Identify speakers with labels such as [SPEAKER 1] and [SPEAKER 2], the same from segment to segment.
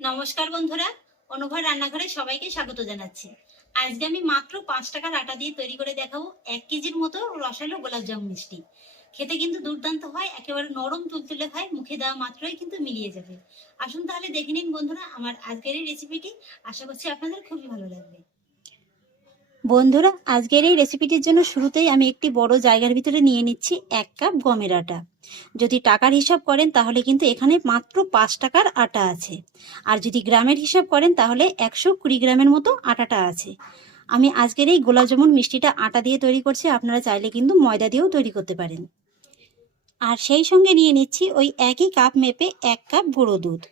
[SPEAKER 1] নমস্কার বন্ধুরা অনুভব রান্নাঘরে সবাইকে স্বাগত জানাচ্ছি। আজকে আমি মাত্র পাঁচ টাকার আটা দিয়ে তৈরি করে দেখাবো এক কেজির মতো রসালো গোলাপজাম মিষ্টি। খেতে কিন্তু দুর্দান্ত হয়, একেবারে নরম তুলতুলে হয়, মুখে দেওয়া মাত্রই কিন্তু মিলিয়ে যাবে। আসুন তাহলে দেখে নিন বন্ধুরা, আমার আজকের এই রেসিপিটি আশা করছি আপনাদের খুবই ভালো লাগবে। বন্ধুরা, আজকের এই রেসিপিটির জন্য শুরুতেই আমি একটি বড় জায়গার ভিতরে নিয়ে নিচ্ছি এক কাপ গমের আটা। যদি টাকার হিসাব করেন, তাহলে কিন্তু এখানে মাত্র পাঁচ টাকার আটা আছে। আর যদি গ্রামের হিসাব করেন, তাহলে একশো কুড়ি গ্রামের মতো আটাটা আছে। আমি আজকের এই গোলাপ জামুন মিষ্টিটা আটা দিয়ে তৈরি করছি, আপনারা চাইলে কিন্তু ময়দা দিয়েও তৈরি করতে পারেন। আর সেই সঙ্গে নিয়ে নিচ্ছি ওই একই কাপ মেপে এক কাপ গুঁড়ো দুধ।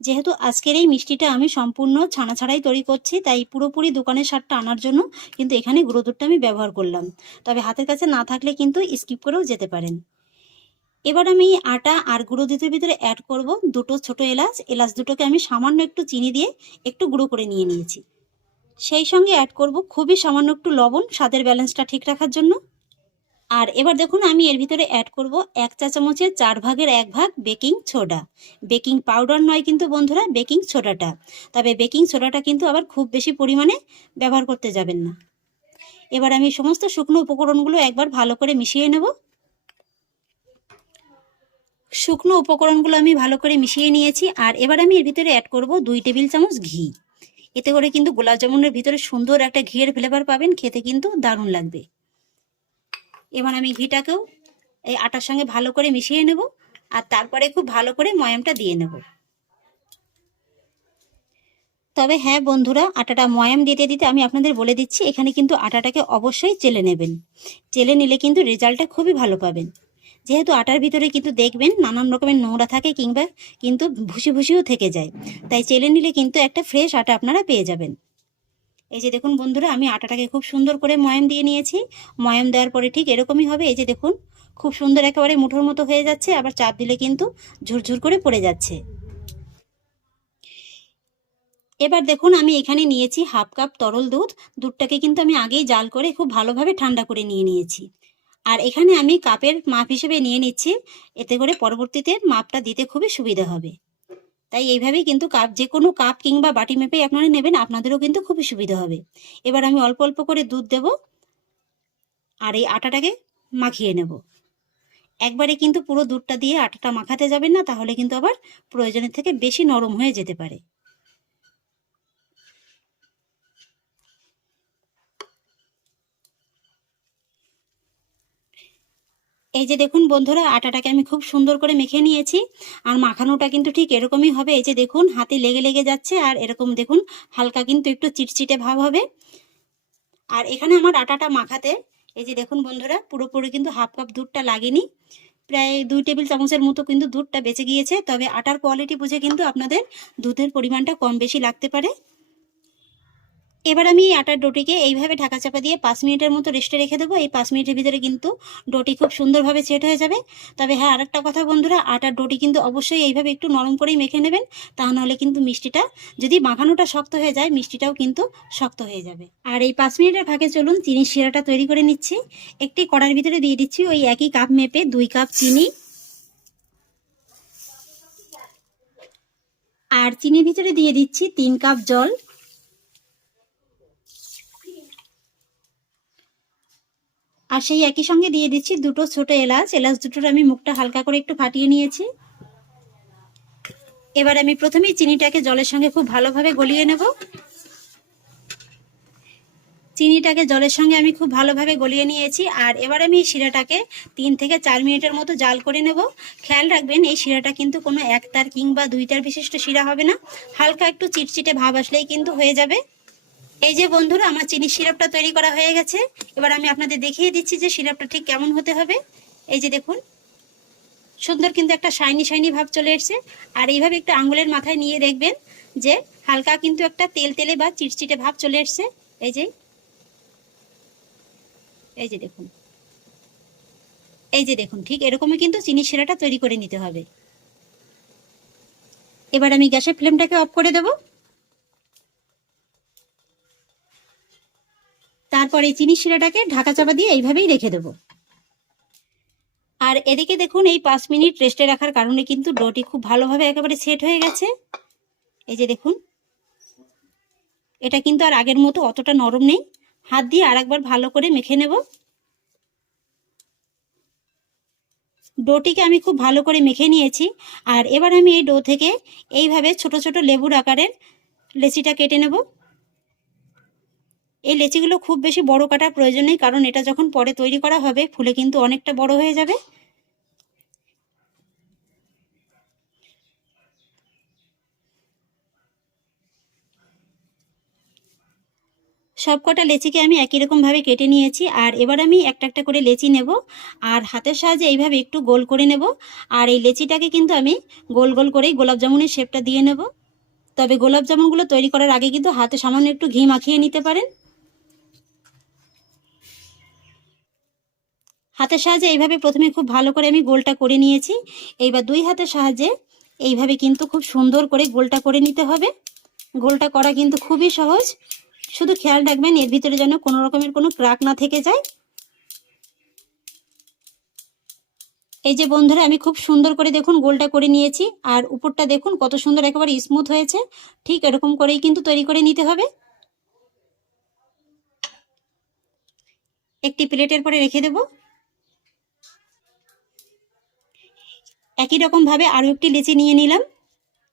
[SPEAKER 1] যেহেতু আজকের এই মিষ্টিটা আমি সম্পূর্ণ ছানা ছাড়াই তৈরি করছি, তাই পুরোপুরি দোকানের স্বাদটা আনার জন্য কিন্তু এখানে গুঁড়ো দুধটা আমি ব্যবহার করলাম। তবে হাতের কাছে না থাকলে কিন্তু স্কিপ করেও যেতে পারেন। এবার আমি আটা আর গুঁড়ো দুধের ভিতরে অ্যাড করব দুটো ছোট এলাচ। এলাচ দুটোকে আমি সামান্য একটু চিনি দিয়ে একটু গুঁড়ো করে নিয়ে নিয়েছি। সেই সঙ্গে অ্যাড করব খুবই সামান্য একটু লবণ, স্বাদের ব্যালেন্সটা ঠিক রাখার জন্য। আর এবার দেখুন আমি এর ভিতরে অ্যাড করব এক চা চামচের চার ভাগের এক ভাগ বেকিং সোডা বেকিং পাউডার নয় কিন্তু বন্ধুরা বেকিং সোডাটা তবে বেকিং সোডাটা কিন্তু আবার খুব বেশি পরিমাণে ব্যবহার করতে যাবেন না। এবার আমি সমস্ত শুকনো উপকরণগুলো একবার ভালো করে মিশিয়ে নেব। শুকনো উপকরণগুলো আমি ভালো করে মিশিয়ে নিয়েছি আর এবার আমি এর ভিতরে অ্যাড করব দুই টেবিল চামচ ঘি। এতে করে কিন্তু গোলাপ জামুনের ভিতরে সুন্দর একটা ঘিয়ের ফ্লেভার পাবেন, খেতে কিন্তু দারুণ লাগবে। এবার আমি ঘিটাকেও এই আটার সঙ্গে ভালো করে মিশিয়ে নেব আর তারপরে খুব ভালো করে ময়ামটা দিয়ে নেব। তবে হ্যাঁ বন্ধুরা, আটাটা ময়াম দিতে দিতে আমি আপনাদের বলে দিচ্ছি, এখানে কিন্তু আটাটাকে অবশ্যই চেলে নেবেন। চেলে নিলে কিন্তু রেজাল্টটা খুবই ভালো পাবেন। যেহেতু আটার ভিতরে কিন্তু দেখবেন নানান রকমের নোংরা থাকে কিংবা কিন্তু ভুসি ভুসিও থেকে যায়। তাই চেলে নিলে কিন্তু একটা ফ্রেশ আটা আপনারা পেয়ে যাবেন। এই যে দেখুন বন্ধুরা, আমি আটাটাকে খুব সুন্দর করে ময়াম দিয়ে নিয়েছি। ময়াম দেওয়ার পরে ঠিক এরকমই হবে। এই যে দেখুন, খুব সুন্দর একেবারে মুঠোর মতো হয়ে যাচ্ছে, আবার চাপ দিলে কিন্তু ঝুরঝুর করে পড়ে যাচ্ছে। এবার দেখুন, আমি এখানে নিয়েছি হাফ কাপ তরল দুধ। দুধটাকে কিন্তু আমি আগেই জাল করে খুব ভালোভাবে ঠান্ডা করে নিয়ে নিয়েছি। আর এখানে আমি কাপের মাপ হিসেবে নিয়ে নিচ্ছি। এতে করে পরবর্তীতে মাপটা দিতে খুবই সুবিধা হবে। তাই এইভাবেই কিন্তু কাপ যে কোনো কাপ কিংবা বাটি মেপেই আপনারা নেবেন, আপনাদেরও কিন্তু খুবই সুবিধা হবে। এবার আমি অল্প অল্প করে দুধ দেব আর এই আটাটাকে মাখিয়ে নেব। একবারে কিন্তু পুরো দুধটা দিয়ে আটাটা মাখাতে যাবেন না, তাহলে কিন্তু আবার প্রয়োজনের থেকে বেশি নরম হয়ে যেতে পারে। এই যে দেখুন বন্ধুরা, আটাটাকে আমি খুব সুন্দর করে মেখে নিয়েছি আর মাখানোটা কিন্তু ঠিক এরকমই হবে। এই যে দেখুন, হাতে লেগে লেগে যাচ্ছে আর এরকম দেখুন, হালকা কিন্তু একটু চিটচিটে ভাব হবে। আর এখানে আমার আটাটা মাখাতে, এই যে দেখুন বন্ধুরা, পুরোপুরি কিন্তু হাফ কাপ দুধটা লাগেনি। প্রায় দুই টেবিল চামচের মতো কিন্তু দুধটা বেঁচে গিয়েছে, তবে আটার কোয়ালিটি বুঝে কিন্তু আপনাদের দুধের পরিমাণটা কম বেশি লাগতে পারে। এবার আমি এই আটার ডোটিকে এইভাবে ঢাকা চাপা দিয়ে পাঁচ মিনিটের মতো রেস্টে রেখে দেবো। এই পাঁচ মিনিটের ভিতরে কিন্তু ডোটি খুব সুন্দরভাবে সেট হয়ে যাবে। তবে হ্যাঁ আরেকটা কথা বন্ধুরা, আটার ডোটি কিন্তু অবশ্যই এইভাবে একটু নরম করেই মেখে নেবেন, তা নাহলে কিন্তু মিষ্টিটা যদি মাখানোটা শক্ত হয়ে যায়, মিষ্টিটাও কিন্তু শক্ত হয়ে যাবে। আর এই পাঁচ মিনিটের ফাঁকে চলুন, চিনির শিরাটা তৈরি করে নিচ্ছি। একটি কড়ার ভিতরে দিয়ে দিচ্ছি ওই একই কাপ মেপে দুই কাপ চিনি। আর চিনির ভিতরে দিয়ে দিচ্ছি তিন কাপ জল। আর সেই একই সঙ্গে দিয়ে দিচ্ছি দুটো ছোট এলাচ। এলাচ দুটোর আমি মুখটা হালকা করে একটু ফাটিয়ে নিয়েছি। এবার আমি প্রথমেই চিনিটাকে জলের সঙ্গে খুব ভালোভাবে গলিয়ে নেব। চিনিটাকে জলের সঙ্গে আমি খুব ভালোভাবে গলিয়ে নিয়েছি। আর এবার আমি এই শিরাটাকে তিন থেকে চার মিনিটের মতো জাল করে নেব। খেয়াল রাখবেন, এই শিরাটা কিন্তু কোনো একতার কিংবা দুইটার বিশিষ্ট শিরা হবে না। হালকা একটু চিটচিটে ভাব আসলেই কিন্তু হয়ে যাবে। এই যে বন্ধুরা, আমার চিনির সিরাপটা তৈরি করা হয়ে গেছে। এবার আমি আপনাদের দেখিয়ে দিচ্ছি যে সিরাপটা ঠিক কেমন হতে হবে। এই যে দেখুন, সুন্দর কিন্তু একটা শাইনি শাইনি ভাব চলে এসছে। আর এইভাবে একটু আঙ্গুলের মাথায় নিয়ে দেখবেন যে হালকা কিন্তু একটা তেল তেলে বা চিটচিটে ভাব চলে এসছে। এই যে এই যে দেখুন, এই যে দেখুন, ঠিক এরকমই কিন্তু চিনি শিরাটা তৈরি করে নিতে হবে। এবার আমি গ্যাসের ফ্লেমটাকে অফ করে দেবো। তারপরে চিনি শিরাটাকে ঢাকা চাপা দিয়ে এইভাবেই রেখে দেবো। আর এদিকে দেখুন, এই পাঁচ মিনিট রেস্টে রাখার কারণে কিন্তু ডোটি খুব ভালোভাবে একেবারে সেট হয়ে গেছে। এই যে দেখুন, এটা কিন্তু আর আগের মতো অতটা নরম নেই। হাত দিয়ে আর একবার ভালো করে মেখে নেব। ডোটিকে আমি খুব ভালো করে মেখে নিয়েছি। আর এবার আমি এই ডো থেকে এইভাবে ছোট ছোট লেবুর আকারের লেচিটা কেটে নেব। এই লেচিগুলো খুব বেশি বড় কাটার প্রয়োজন নেই, কারণ এটা যখন পরে তৈরি করা হবে, ফুলে কিন্তু অনেকটা বড় হয়ে যাবে। সবকটা লেচিকে আমি একই রকমভাবে কেটে নিয়েছি, আর এবার আমি একটা একটা করে লেচি নেব, আর হাতের সাহায্যে এইভাবে একটু গোল করে নেব, আর এই লেচিটাকে কিন্তু আমি গোল গোল করেই গোলাপ জামুনের শেপটা দিয়ে নেব। তবে গোলাপ জামুনগুলো তৈরি করার আগে কিন্তু হাতে সামান্য একটু ঘি মাখিয়ে নিতে পারেন। হাতের সাহায্যে এইভাবে প্রথমে খুব ভালো করে আমি গোলটা করে নিয়েছি। এইবার দুই হাতের সাহায্যে এইভাবে কিন্তু খুব সুন্দর করে গোলটা করে নিতে হবে। গোলটা করা কিন্তু খুবই সহজ। শুধু খেয়াল রাখবেন, এর ভিতরে যেন কোনো রকমের কোনো ক্রাক না থেকে যায়। এই যে বন্ধুরা, আমি খুব সুন্দর করে দেখুন গোলটা করে নিয়েছি। আর উপরটা দেখুন কত সুন্দর একেবারে স্মুথ হয়েছে। ঠিক এরকম করেই কিন্তু তৈরি করে নিতে হবে। একটি প্লেটের পরে রেখে দেব। একই রকম ভাবে আরও একটি লিচি নিয়ে নিলাম।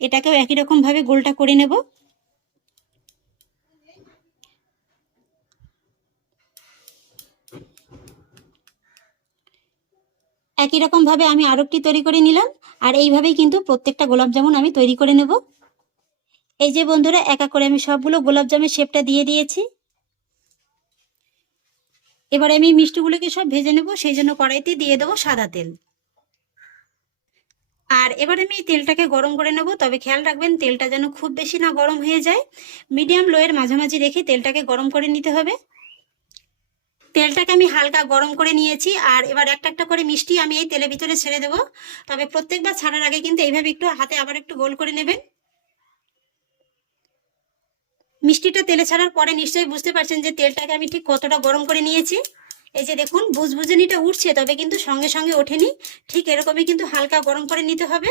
[SPEAKER 1] এটাকেও একই রকম ভাবে গোলটা করে নেব। একই রকম ভাবে আমি আরও একটি তৈরি করে নিলাম, আর এইভাবেই কিন্তু প্রত্যেকটা গোলাপ জামুন আমি তৈরি করে নেব। এই যে বন্ধুরা, একা করে আমি সবগুলো গোলাপ জামের শেপটা দিয়ে দিয়েছি। এবার আমি মিষ্টিগুলোকে সব ভেজে নেব, সেই জন্য কড়াইতে দিয়ে দেবো সাদা তেল। আর এবার আমি তেলটাকে গরম করে নেব। তবে খেয়াল রাখবেন, তেলটা যেন খুব বেশি না গরম হয়ে যায়। মিডিয়াম লোয়ের মাঝামাঝি রেখে তেলটাকে গরম করে নিতে হবে। তেলটাকে আমি হালকা গরম করে নিয়েছি, আর এবার একটা একটা করে মিষ্টি আমি এই তেলের ভিতরে ছেড়ে দেবো। তবে প্রত্যেকবার ছাড়ার আগে কিন্তু এইভাবে একটু হাতে আবার একটু গোল করে নেবেন। মিষ্টিটা তেলে ছাড়ার পরে নিশ্চয়ই বুঝতে পারছেন যে তেলটাকে আমি ঠিক কতটা গরম করে নিয়েছি। এই যে দেখুন, বুঝবুঝনিটা উঠছে, তবে কিন্তু সঙ্গে সঙ্গে ওঠেনি। ঠিক এরকমই কিন্তু হালকা গরম করে নিতে হবে।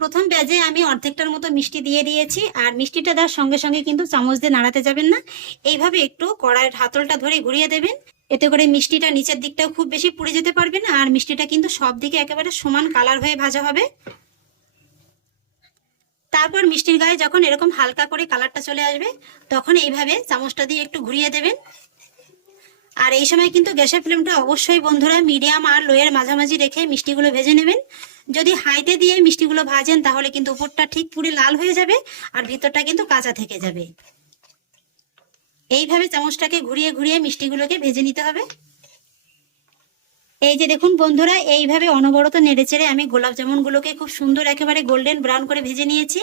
[SPEAKER 1] প্রথম ব্যাজে আমি অর্ধেকটার মতো মিষ্টি দিয়ে দিয়েছি, আর মিষ্টিটা দেওয়ার সঙ্গে সঙ্গে কিন্তু চামচ দিয়ে নাড়াতে যাবেন না। এইভাবে একটু কড়াইয়ের হাতলটা ধরে ঘুরিয়ে দেবেন। এতে করে মিষ্টিটা নিচের দিকটাও খুব বেশি পুড়ে যেতে পারবে না, আর মিষ্টিটা কিন্তু সব দিকে একেবারে সমান কালার হয়ে ভাজা হবে। তারপর মিষ্টির গায়ে যখন এরকম হালকা করে কালারটা চলে আসবে, তখন এইভাবে চামচটা দিয়ে একটু ঘুরিয়ে দেবেন। আর এই সময় কিন্তু গ্যাসের ফ্লেমটা অবশ্যই বন্ধুরা মিডিয়াম আর লোয়ের মাঝামাঝি রেখে মিষ্টিগুলো ভেজে নেবেন। যদি হাইতে দিয়ে মিষ্টিগুলো ভাজেন, তাহলে কিন্তু উপরটা ঠিক পুরো লাল হয়ে যাবে আর ভিতরটা কিন্তু কাঁচা থেকে যাবে। এইভাবে চামচটাকে ঘুরিয়ে ঘুরিয়ে মিষ্টিগুলোকে ভেজে নিতে হবে। এই যে দেখুন বন্ধুরা, এইভাবে অনবরত নেড়েচেড়ে আমি গোলাপ জামুনগুলোকে খুব সুন্দর একেবারে গোল্ডেন ব্রাউন করে ভেজে নিয়েছি।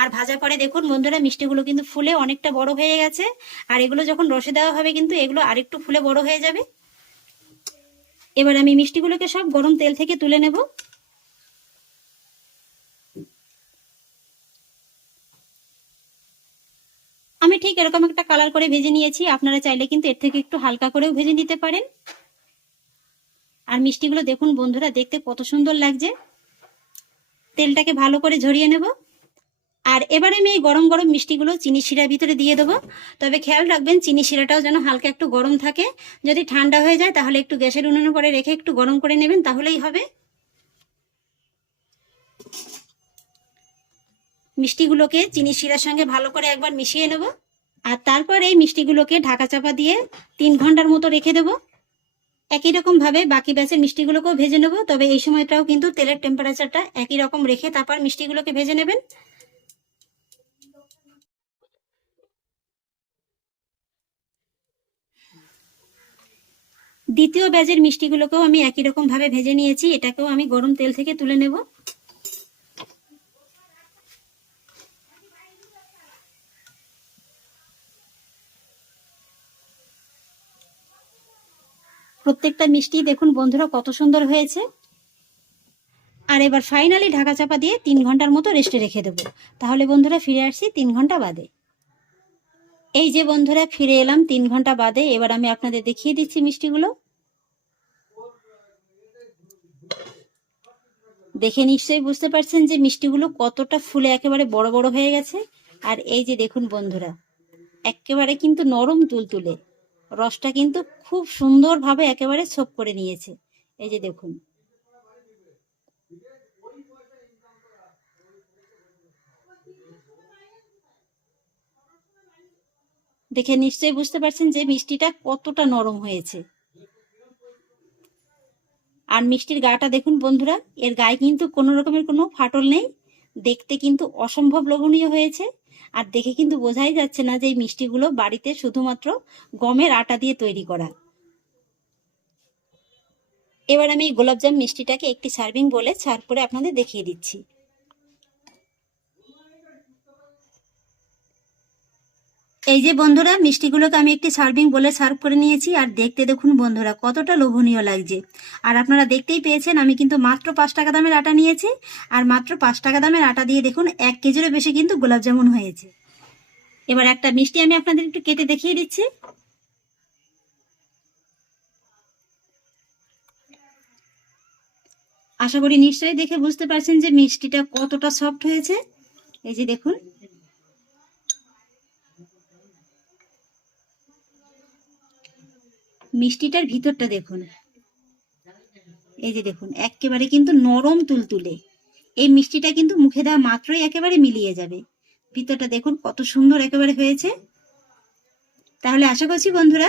[SPEAKER 1] আর ভাজা পরে দেখুন বন্ধুরা, মিষ্টিগুলো কিন্তু ফুলে অনেকটা বড় হয়ে গেছে। আর এগুলো যখন রসে দেওয়া হবে কিন্তু এগুলো আরেকটু ফুলে বড় হয়ে যাবে। এবার আমি মিষ্টিগুলোকে সব গরম তেল থেকে তুলে নেব। আমি ঠিক এরকম একটা কালার করে ভেজে নিয়েছি। আপনারা চাইলে কিন্তু এর থেকে একটু হালকা করেও ভেজে নিতে পারেন। আর মিষ্টিগুলো দেখুন বন্ধুরা, দেখতে কত সুন্দর লাগছে। তেলটাকে ভালো করে ঝরিয়ে নেব। আর এবারে আমি এই গরম গরম মিষ্টিগুলো চিনি শিরার ভিতরে দিয়ে দেবো। তবে খেয়াল রাখবেন, চিনি শিরাটাও যেন হালকা একটু গরম থাকে। যদি ঠান্ডা হয়ে যায়, তাহলে একটু গ্যাসের উনুনে পরে রেখে একটু গরম করে নেবেন, তাহলেই হবে। মিষ্টিগুলোকে চিনি শিরার সঙ্গে ভালো করে একবার মিশিয়ে নেব। আর তারপর এই মিষ্টিগুলোকে ঢাকা চাপা দিয়ে তিন ঘণ্টার মতো রেখে দেবো। একই রকম ভাবে বাকি ব্যাচের মিষ্টিগুলোকেও ভেজে নেব। তবে এই সময়টাও কিন্তু তেলের টেম্পারেচারটা একই রকম রেখে তারপর মিষ্টিগুলোকে ভেজে নেবেন। দ্বিতীয় ব্যাচের মিষ্টিগুলোকেও আমি একই রকম ভাবে ভেজে নিয়েছি। এটাকেও আমি গরম তেল থেকে তুলে নেব। প্রত্যেকটা মিষ্টি দেখুন বন্ধুরা, কত সুন্দর হয়েছে। আর এবার ফাইনালি ঢাকা চাপা দিয়ে তিন ঘণ্টার মতো রেস্টে রেখে দেবো। তাহলে বন্ধুরা ফিরে আসছি তিন ঘণ্টা বাদে। এই যে বন্ধুরা, ফিরে এলাম তিন ঘণ্টা বাদে। এবার আমি আপনাদের দেখিয়ে দিচ্ছি মিষ্টিগুলো। দেখে নিশ্চয়ই বুঝতে পারছেন যে মিষ্টিগুলো কতটা ফুলে একেবারে বড় বড় হয়ে গেছে। আর এই যে দেখুন বন্ধুরা, একেবারে কিন্তু নরম তুলতুলে। রসটা কিন্তু খুব সুন্দরভাবে একেবারে ছোপ করে নিয়েছে। এই যে দেখুন। দেখে নিশ্চয়ই বুঝতে পারছেন যে মিষ্টিটা কতটা নরম হয়েছে। আর মিষ্টির গাটা দেখুন বন্ধুরা, এর গায়ে কিন্তু কোনো রকমের কোনো ফাটল নেই। দেখতে কিন্তু অসম্ভব লোভনীয় হয়েছে। আর দেখে কিন্তু বোঝাই যাচ্ছে না যে এই মিষ্টিগুলো বাড়িতে শুধুমাত্র গমের আটা দিয়ে তৈরি করা। এবার আমি গোলাপজাম মিষ্টিটাকে একটি সার্ভিং বলে সার্ভ করে আপনাদের দেখিয়ে দিচ্ছি। এই যে বন্ধুরা, মিষ্টিগুলোকে আমি একটি সার্ভিং বলে সার্ভ করে নিয়েছি, আর দেখতে দেখুন বন্ধুরা, কতটা লোভনীয় লাগছে। আর আপনারা দেখতেই পেয়েছেন, আমি কিন্তু মাত্র পাঁচ টাকা দামের আটা নিয়েছি, আর মাত্র পাঁচ টাকা দামের আটা দিয়ে দেখুন, এক কেজিরও বেশি কিন্তু গোলাপ জামুন হয়েছে। এবার একটা মিষ্টি আমি আপনাদের একটু কেটে দেখিয়ে দিচ্ছি। আশা করি নিশ্চয়ই দেখে বুঝতে পারছেন যে মিষ্টিটা কতটা সফট হয়েছে। এই যে দেখুন মিষ্টিটার ভিতরটা দেখুন। এই যে দেখুন, একেবারে কিন্তু নরম তুলতুলে। এই মিষ্টিটা কিন্তু মুখে দেওয়া মাত্রই একেবারে মিলিয়ে যাবে। ভিতরটা দেখুন কত সুন্দর একেবারে হয়েছে। তাহলে আশা করছি বন্ধুরা